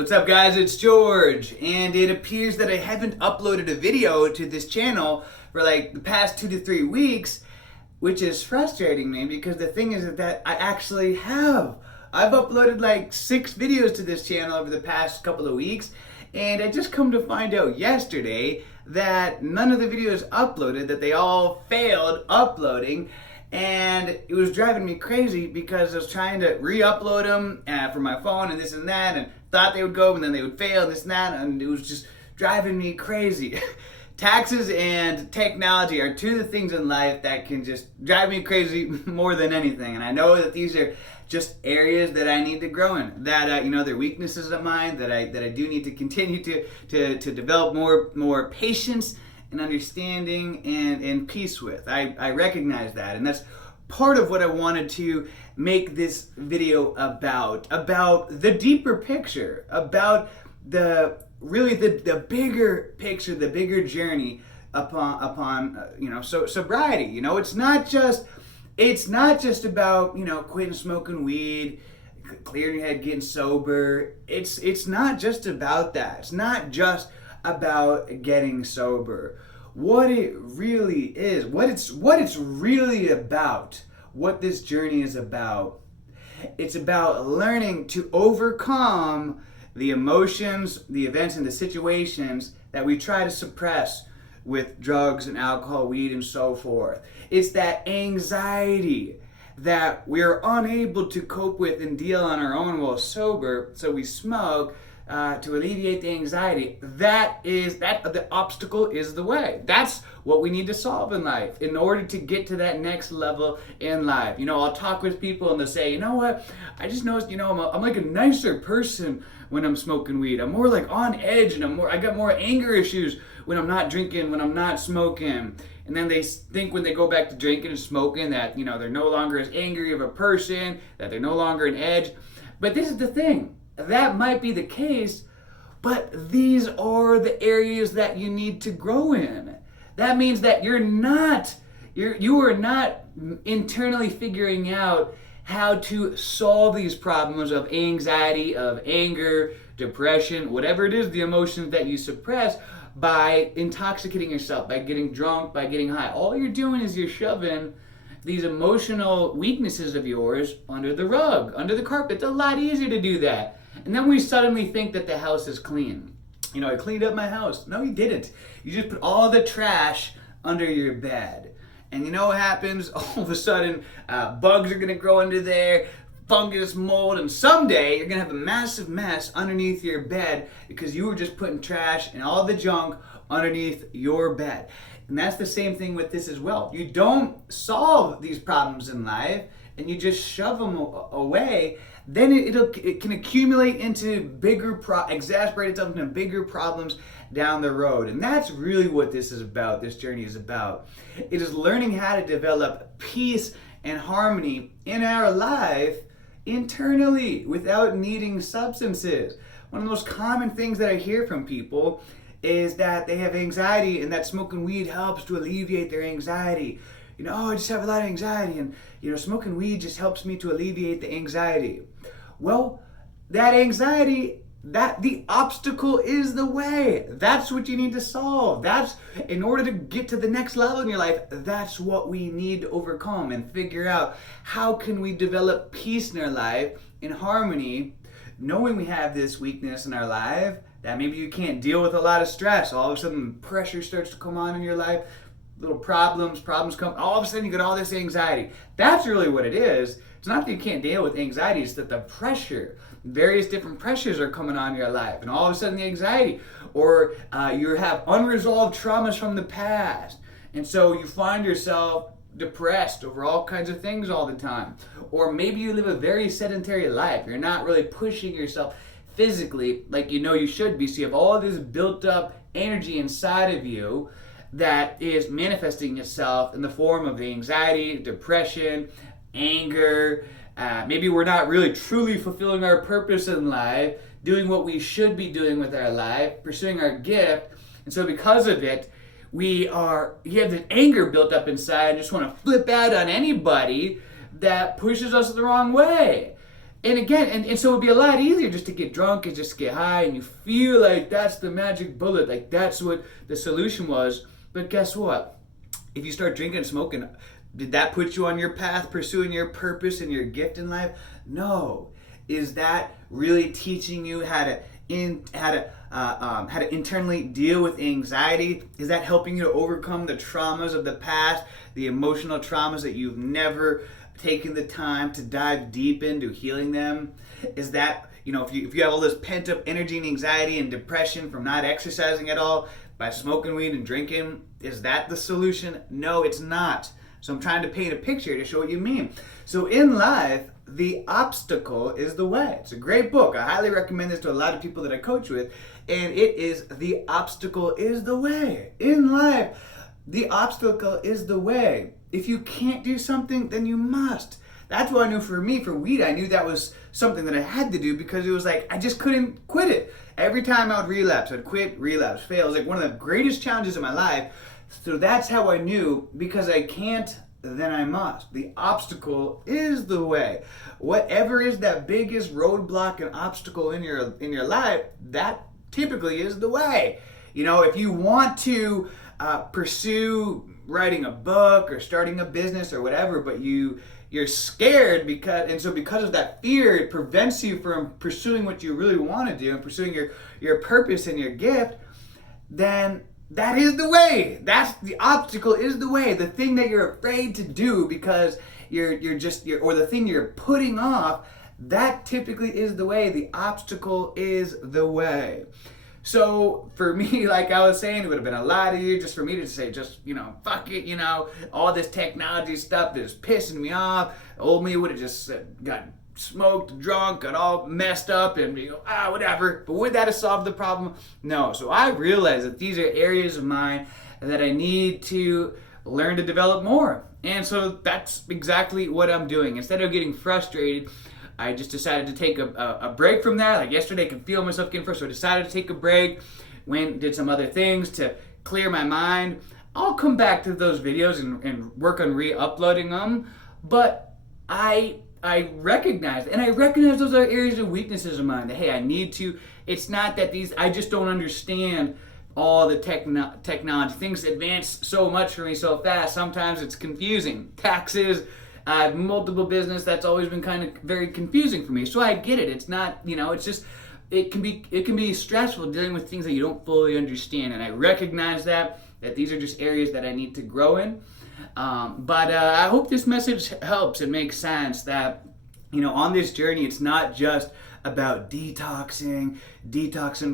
What's up, guys? It's George, and it appears that I haven't uploaded a video to this channel for like the past 2 to 3 weeks, which is frustrating me because the thing is that I actually have. I've uploaded like 6 videos to this channel over the past couple of weeks, and I just come to find out yesterday that none of the videos uploaded, that they all failed uploading. And it was driving me crazy because I was trying to re-upload them from my phone and this and that, and thought they would go and then they would fail and this and that, and it was just driving me crazy. Taxes and technology are two of the things in life that can just drive me crazy more than anything. And I know that these are just areas that I need to grow in. That they're weaknesses of mine that I do need to continue to develop more patience and understanding and peace with. I recognize that, and that's part of what I wanted to make this video about the deeper picture, about the bigger picture, the bigger journey upon sobriety. It's not just about quitting smoking weed, clearing your head, getting sober. It's not just about that. It's not just about getting sober. What it really is, what it's really about, what this journey is about. It's about learning to overcome the emotions, the events, and the situations that we try to suppress with drugs and alcohol, weed, and so forth. It's that anxiety that we're unable to cope with and deal on our own while sober, so we smoke to alleviate the anxiety. The obstacle is the way. That's what we need to solve in life in order to get to that next level in life. I'll talk with people and they'll say, what? I just noticed, I'm like a nicer person when I'm smoking weed. I'm more like on edge, and I got more anger issues when I'm not drinking, when I'm not smoking. And then they think when they go back to drinking and smoking that, they're no longer as angry of a person, that they're no longer an edge. But this is the thing. That might be the case, but these are the areas that you need to grow in. That means that you are not internally figuring out how to solve these problems of anxiety, of anger, depression, whatever it is, the emotions that you suppress, by intoxicating yourself, by getting drunk, by getting high. All you're doing is you're shoving these emotional weaknesses of yours under the rug, under the carpet. It's a lot easier to do that. And then we suddenly think that the house is clean. I cleaned up my house. No, you didn't. You just put all the trash under your bed. And you know what happens? All of a sudden, bugs are going to grow under there, fungus, mold, and someday you're going to have a massive mess underneath your bed because you were just putting trash and all the junk underneath your bed. And that's the same thing with this as well. You don't solve these problems in life and you just shove them away, then it can accumulate into exasperate itself into bigger problems down the road. And that's really what this is about, this journey is about. It is learning how to develop peace and harmony in our life internally without needing substances. One of the most common things that I hear from people is that they have anxiety and that smoking weed helps to alleviate their anxiety. I just have a lot of anxiety and, smoking weed just helps me to alleviate the anxiety. Well, that anxiety, the obstacle is the way. That's what you need to solve. That's, in order to get to the next level in your life, that's what we need to overcome and figure out. How can we develop peace in our life, in harmony, knowing we have this weakness in our life, that maybe you can't deal with a lot of stress. All of a sudden, pressure starts to come on in your life. Little problems come. All of a sudden, you get all this anxiety. That's really what it is. It's not that you can't deal with anxiety. It's that the pressure, various different pressures are coming on your life. And all of a sudden, the anxiety. Or you have unresolved traumas from the past. And so you find yourself depressed over all kinds of things all the time. Or maybe you live a very sedentary life. You're not really pushing yourself physically like you should be. So you have all this built up energy inside of you that is manifesting itself in the form of the anxiety, depression, anger. Maybe we're not really truly fulfilling our purpose in life, doing what we should be doing with our life, pursuing our gift. And so because of it, you have this anger built up inside and just want to flip out on anybody that pushes us the wrong way. And again, and so it would be a lot easier just to get drunk and just get high and you feel like that's the magic bullet, like that's what the solution was. But guess what? If you start drinking and smoking, did that put you on your path pursuing your purpose and your gift in life? No. Is that really teaching you how to internally deal with anxiety? Is that helping you to overcome the traumas of the past, the emotional traumas that you've never taken the time to dive deep into healing them? Is that, if you have all this pent up energy and anxiety and depression from not exercising at all, by smoking weed and drinking, is that the solution? No, it's not. So I'm trying to paint a picture to show what you mean. So in life, the obstacle is the way. It's a great book. I highly recommend this to a lot of people that I coach with. And it is The Obstacle is the Way. In life, the obstacle is the way. If you can't do something, then you must. That's what I knew for me, for weed. I knew that was something that I had to do because it was like, I just couldn't quit it. Every time I would relapse, I'd quit, relapse, fail. It was like one of the greatest challenges in my life. So that's how I knew, because I can't, then I must. The obstacle is the way. Whatever is that biggest roadblock and obstacle in your life, that typically is the way. If you want to pursue writing a book or starting a business or whatever, but you're scared because of that fear, it prevents you from pursuing what you really want to do and pursuing your purpose and your gift, then that is the way. That's the obstacle is the way. The thing that you're afraid to do because you're or the thing you're putting off, that typically is the way. The obstacle is the way. So for me, like I was saying, it would have been a lot easier just for me to say, fuck it, all this technology stuff is pissing me off. Old me would have just got smoked, drunk, got all messed up and whatever. But would that have solved the problem? No. So I realized that these are areas of mine that I need to learn to develop more. And so that's exactly what I'm doing. Instead of getting frustrated, I just decided to take a break from that. Like yesterday, I could feel myself getting frustrated. So I decided to take a break, did some other things to clear my mind. I'll come back to those videos and work on re-uploading them. But I recognize those are areas of weaknesses of mine. That, hey, I need to. It's not that I just don't understand all the technology. Things advance so much for me so fast. Sometimes it's confusing. Taxes. I have multiple business. That's always been kind of very confusing for me. So I get it. It's not, it's just, it can be stressful dealing with things that you don't fully understand. And I recognize that these are just areas that I need to grow in. But I hope this message helps and makes sense that, on this journey, it's not just about detoxing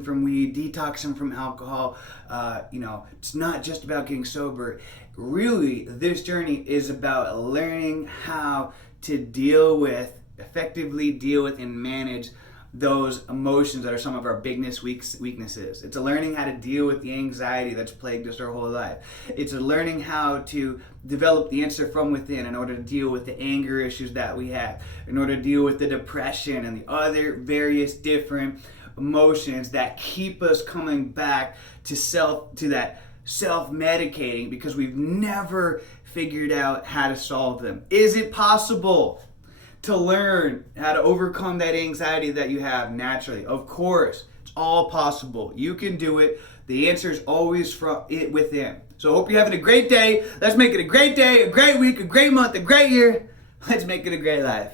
from weed, detoxing from alcohol. It's not just about getting sober. Really, this journey is about learning how to effectively deal with and manage those emotions that are some of our biggest weaknesses. It's a learning how to deal with the anxiety that's plagued us our whole life. It's a learning how to develop the answer from within in order to deal with the anger issues that we have, in order to deal with the depression and the other various different emotions that keep us coming back to that self-medicating because we've never figured out how to solve them. Is it possible to learn how to overcome that anxiety that you have naturally? Of course, it's all possible. You can do it. The answer is always from it within. So I hope you're having a great day. Let's make it a great day, a great week, a great month, a great year. Let's make it a great life.